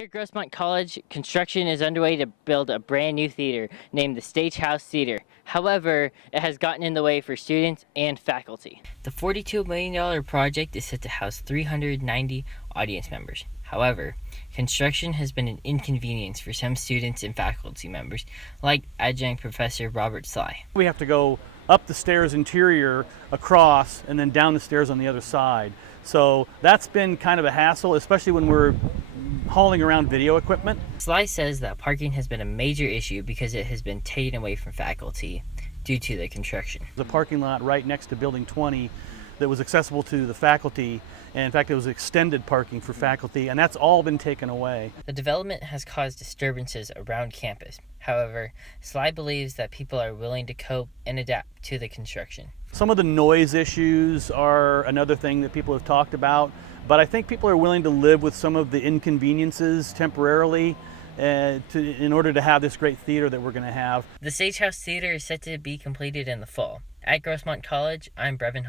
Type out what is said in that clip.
Here at Grossmont College, construction is underway to build a brand new theater named the Stagehouse Theater. However, it has gotten in the way for students and faculty. The $42 million project is set to house 390 audience members. However, construction has been an inconvenience for some students and faculty members, like adjunct professor Robert Sly. We have to go up the stairs interior, across, and then down the stairs on the other side. So that's been kind of a hassle, especially when we're hauling around video equipment. Sly says that parking has been a major issue because it has been taken away from faculty due to the construction. The parking lot right next to Building 20 that was accessible to the faculty, and in fact it was extended parking for faculty, and that's all been taken away. The development has caused disturbances around campus. However, Sly believes that people are willing to cope and adapt to the construction. Some of the noise issues are another thing that people have talked about, but I think people are willing to live with some of the inconveniences temporarily in order to have this great theater that we're going to have. The Stagehouse Theater is set to be completed in the fall. At Grossmont College, I'm Breven.